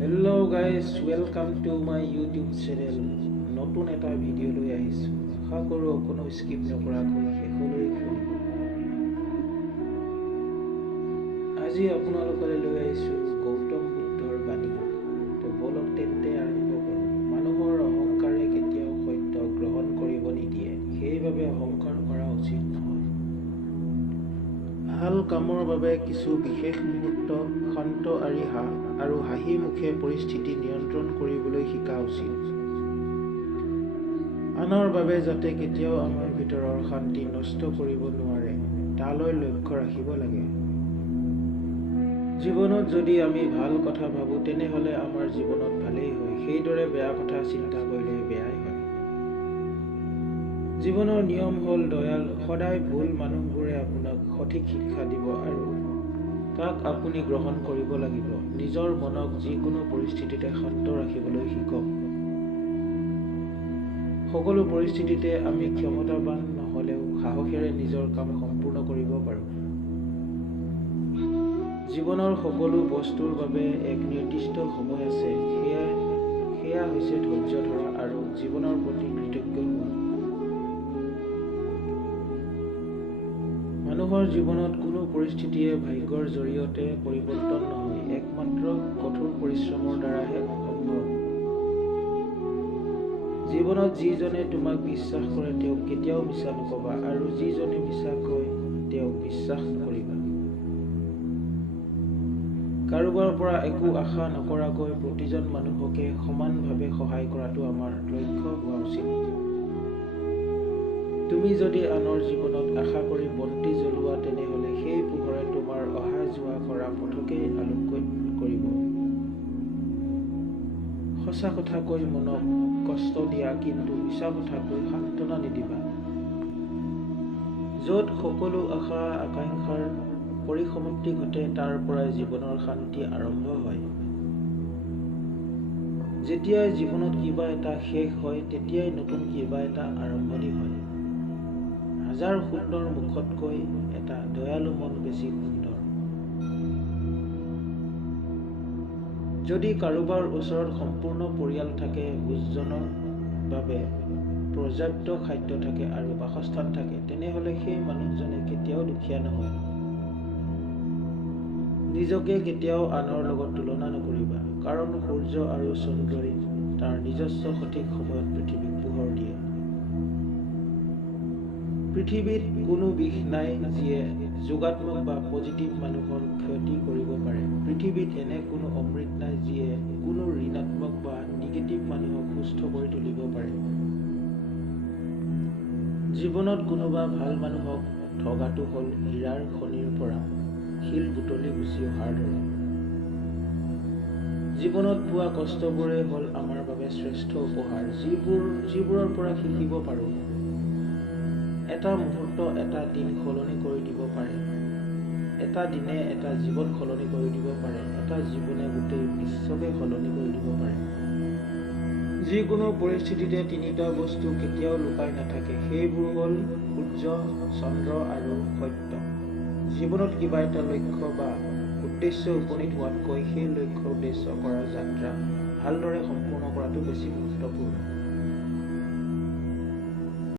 Hello guys, welcome to my YouTube channel. নতুন এটা video' লৈ আহিছোঁ। আশা কৰোঁ কোনো স্কিপ নকৰাকৈ শেষলৈ শুনিব। আজি আপোনালোকলৈ লৈ আহিছোঁ গৌতম বুদ্ধৰ বাণী। তো বলক তেন্তে আৰম্ভ কৰোঁ। মানুহৰ অহংকাৰে কেতিয়াও সত্য গ্ৰহণ কৰিব নিদিয়ে, সেইবাবে অহংকাৰ কৰা উচিত নহয়। ভাল কামৰ বাবে কিছু বিশেষ মুহূৰ্ত শান্ত আৰু হাঁহি মুখে পৰিস্থিতি নিয়ন্ত্ৰণ কৰিবলৈ শিকা উচিত। আনৰ বাবে যাতে কেতিয়াও আমাৰ ভিতৰৰ শান্তি নষ্ট কৰিব নোৱাৰে তালৈ লক্ষ্য ৰাখিব লাগে। জীৱনত যদি আমি ভাল কথা ভাবোঁ তেনেহ'লে আমাৰ জীৱনত ভালেই হয়, সেইদৰে বেয়া কথা চিন্তা কৰিলে বেয়াই হয়। জীৱনৰ নিয়ম হ'ল দয়াল। সদায় ভুল মানুহবোৰে আপোনাক সঠিক শিক্ষা দিব আৰু তাক আপুনি গ্ৰহণ কৰিব লাগিব। নিজৰ মনক যিকোনো পৰিস্থিতিতে শান্ত ৰাখিবলৈ শিকক। সকলো পৰিস্থিতিতে আমি ক্ষমতাৱান নহ'লেও সাহসেৰে নিজৰ কাম সম্পূৰ্ণ কৰিব পাৰোঁ। জীৱনৰ সকলো বস্তুৰ বাবে এক নিৰ্দিষ্ট সময় আছে, সেয়া হৈছে ধৈৰ্য ধৰা আৰু জীৱনৰ প্ৰতি কৃতজ্ঞ হোৱা। মানুহৰ জীৱনত কোনো পৰিস্থিতিয়ে ভাগ্যৰ জৰিয়তে পৰিৱৰ্তন নহয়, একমাত্ৰ কঠোৰ পৰিশ্ৰমৰ দ্বাৰাহে সম্ভৱ। জীৱনত যিজনে তোমাক বিশ্বাস কৰে তেওঁক কেতিয়াও মিছা নকবা আৰু যিজনে মিছা কয় তেওঁক বিশ্বাস নকৰিবা। কাৰোবাৰ পৰা একো আশা নকৰাকৈ প্ৰতিজন মানুহকে সমানভাৱে সহায় কৰাটো আমাৰ লক্ষ্য হোৱা উচিত। তুমি যদি আনৰ জীৱনত আশা কৰি বন্তি জ্বলোৱা তেনেহ'লে সেই পোহৰে তোমাৰ অহা যোৱা কৰা পথকেই আলোকিত কৰিব। সঁচা কথা কৈ মনক কষ্ট দিয়া, কিন্তু মিছা কথা কৈ সান্তনা নিদিবা। য'ত সকলো আশা আকাংক্ষাৰ পৰিসমাপ্তি ঘটে তাৰ পৰাই জীৱনৰ শান্তি আৰম্ভ হয়। যেতিয়াই জীৱনত কিবা এটা শেষ হয় তেতিয়াই নতুন কিবা এটা আৰম্ভণি হয়। হাজাৰ সুন্দৰ মুখতকৈ এটা দয়ালু মন বেছি সুন্দৰ। যদি কাৰোবাৰ ওচৰত সম্পূৰ্ণ পৰিয়াল থাকে, ভোজনৰ বাবে পৰ্যাপ্ত খাদ্য থাকে আৰু বাসস্থান থাকে, তেনেহ'লে সেই মানুহজনে কেতিয়াও দুখীয়া নহয়। নিজকে কেতিয়াও আনৰ লগত তুলনা নকৰিবা, কাৰণ সূৰ্য আৰু চন্দ্ৰই তাৰ নিজস্ব সঠিক সময়ত পৃথিৱীক পোহৰ দিয়ে। পৃথিৱীত কোনো বিষ নাই যিয়ে যোগাত্মক বা পজিটিভ মানুহৰ ক্ষতি কৰিব পাৰে। পৃথিৱীত এনে কোনো অমৃত নাই যিয়ে কোনো ঋণাত্মক বা নিগেটিভ মানুহক সুস্থ কৰি তুলিব পাৰে। জীৱনত কোনোবা ভাল মানুহক ঠগাটো হ'ল হীৰাৰ খনিৰ পৰা শিল বুটলি গুচি অহাৰ দৰে। জীৱনত পোৱা কষ্টবোৰেই হ'ল আমাৰ বাবে শ্ৰেষ্ঠ উপহাৰ, যিবোৰৰ পৰা শিকিব পাৰোঁ। এটা মুহূৰ্ত এটা দিন সলনি কৰি দিব পাৰে। এটা দিনে এটা জীৱন সলনি কৰি দিব পাৰে। এটা জীৱনে গোটেই বিশ্বকে সলনি কৰি দিব পাৰে। যিকোনো পৰিস্থিতিতে তিনিটা বস্তু কেতিয়াও লুকাই নাথাকে, সেইবোৰ হ'ল সূৰ্য, চন্দ্ৰ আৰু সত্য। জীৱনত কিবা এটা লক্ষ্য বা উদ্দেশ্য উপনীত হোৱাতকৈ সেই লক্ষ্য উদ্দেশ্য কৰাৰ যাত্ৰা ভালদৰে সম্পূৰ্ণ কৰাটো বেছি গুৰুত্বপূৰ্ণ।